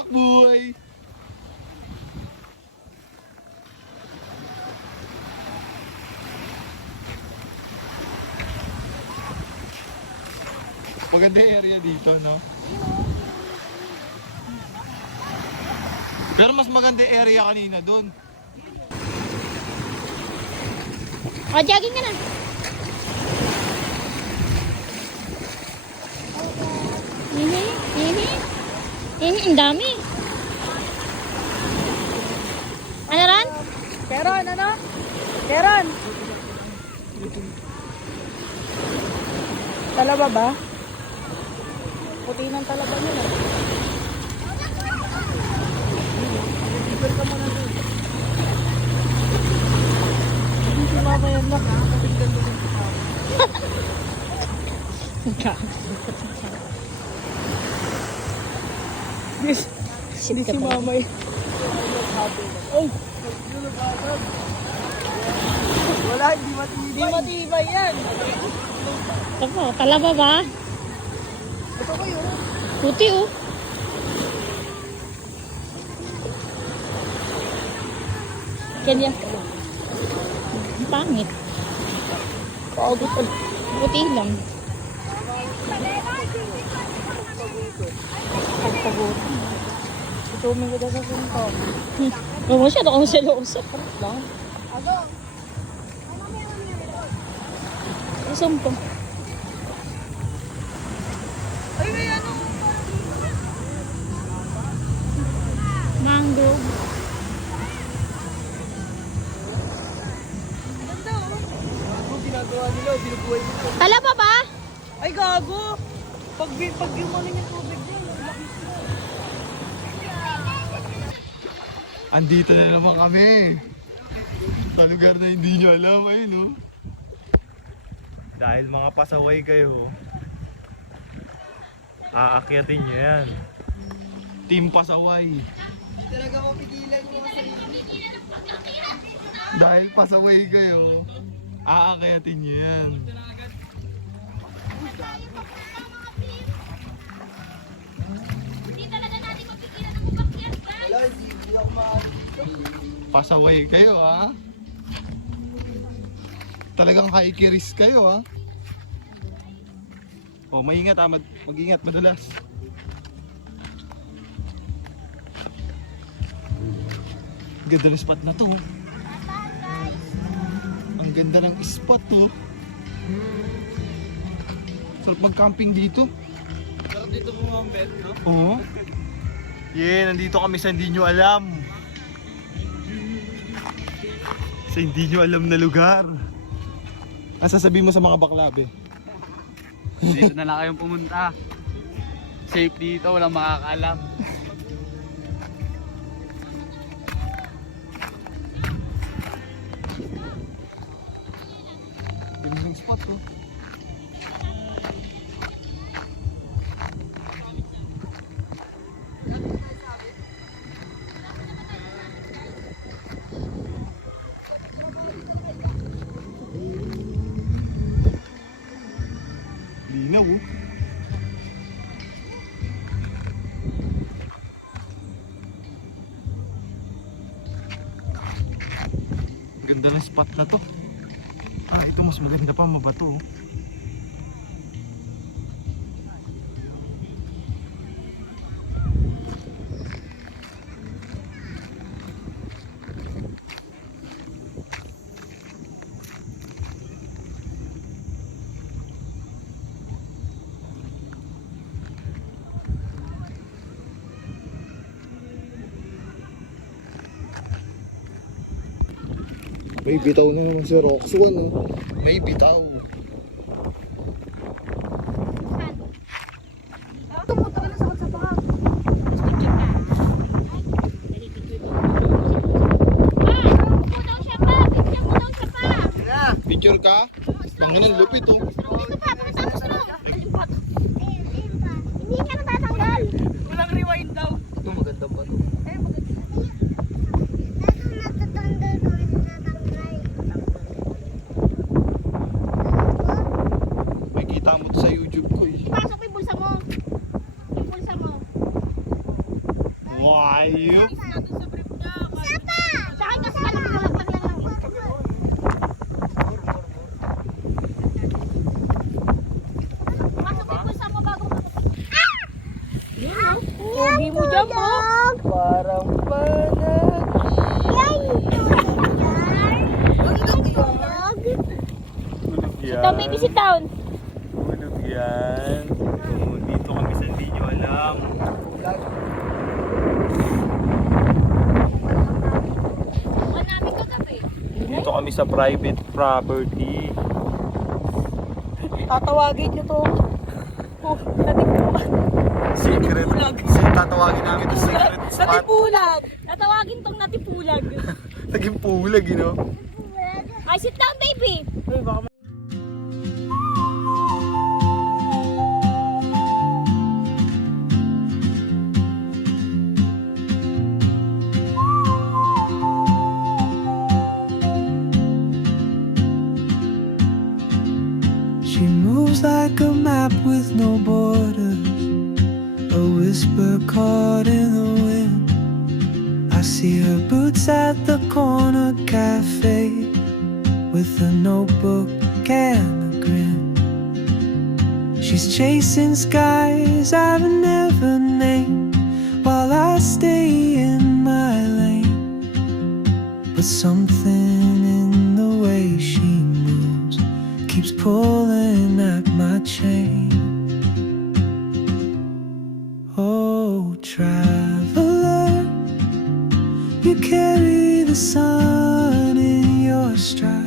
Pakboy! Maganda yung area dito, no? Pero mas maganda yung area kanina doon. O, jogging ka na. Ang dami. Ano ran? Teron, ano? Teron! Talaba ba? Puti ng talaba nila. Ibigay ka muna doon. Hindi si mama yan lang ha. Kapigdan doon si mama. Hindi si mama yan. Oh! Wala, hindi matibay. Hindi matibay yan. Ito po, talaba ba? Ito ko yun. Puti oh. Kanya. Ang pangit. Paagot pala. Puti lang. Pagpagot. Itumin ko daw sa sunto. Huwag mo siya, ako seloso. Lang. Isang ko. Ay, may ano? Mangrove. Ganda oh. Ano ginagawa nila? Binubuhay nila. Talaba ba? Ay, gago! Pag yung maling yung tubig niya, laki sila. Andito na naman kami. Sa lugar na hindi nyo alam, ayun oh. Dahil mga pasaway kayo, aakyatin nyo yan. Team pasaway. Talaga mapigilan mo sa Dahil pasaway kayo, aakyatin nyo yan. Hindi talaga natin mapigilan ang umakyat, guys. Wala, hindi ako maalit. Pasaway kayo ha. Talagang high risk kayo ha. Oh, maingat ha, mag-ingat madalas. Ganda ng spot na to. Ang ganda ng spot to. Sarap mag-camping dito. Sarap dito bumambet, no? Oo. Yeah, nandito kami sa hindi nyo alam. Sa hindi nyo alam na lugar. Ang sasabihin mo sa mga baklabe? Dito na lang kayong pumunta. Safe dito, walang makakaalam. Ganda ng spot to. Linaw oh. Ganda ng spot na to. Ah, ito mas maganda pa, mabato oh. May bitaw na naman si Roxwan oh. May bitaw. Tumunta ka na sa katsapaka. Picture ka? Banginan lupit oh. Hindi ka natatanggal. Walang rewind daw. Ito maganda pa to. May kita mo to sa YouTube ko eh. Ipasok mo yung bulsa mo. Yung bulsa mo. Ayup. Sa akin kasi kalak-kalak lang lang. Pasok mo po sa mga bagong Pogi mo dyan, po. Parang Sit down, baby, sit down. Tulog yan. So, dito kami sa hindi nyo alam. Bukan namin kagabi. Dito kami sa private property. Tatawagin nyo to. Oh, natipulag. Secret. Tatawagin namin to secret spot. Natipulag. Tatawagin tong natipulag. Naging pulag, you know? Ay, sit down, baby. Uy, baka She moves like a map with no borders, a whisper caught in the wind. I see her boots at the corner cafe with a notebook and a grin. She's chasing skies I've never named while I stay in my lane. But something in the way she moves keeps pulling at my chain. Oh, traveler, you carry the sun in your stride.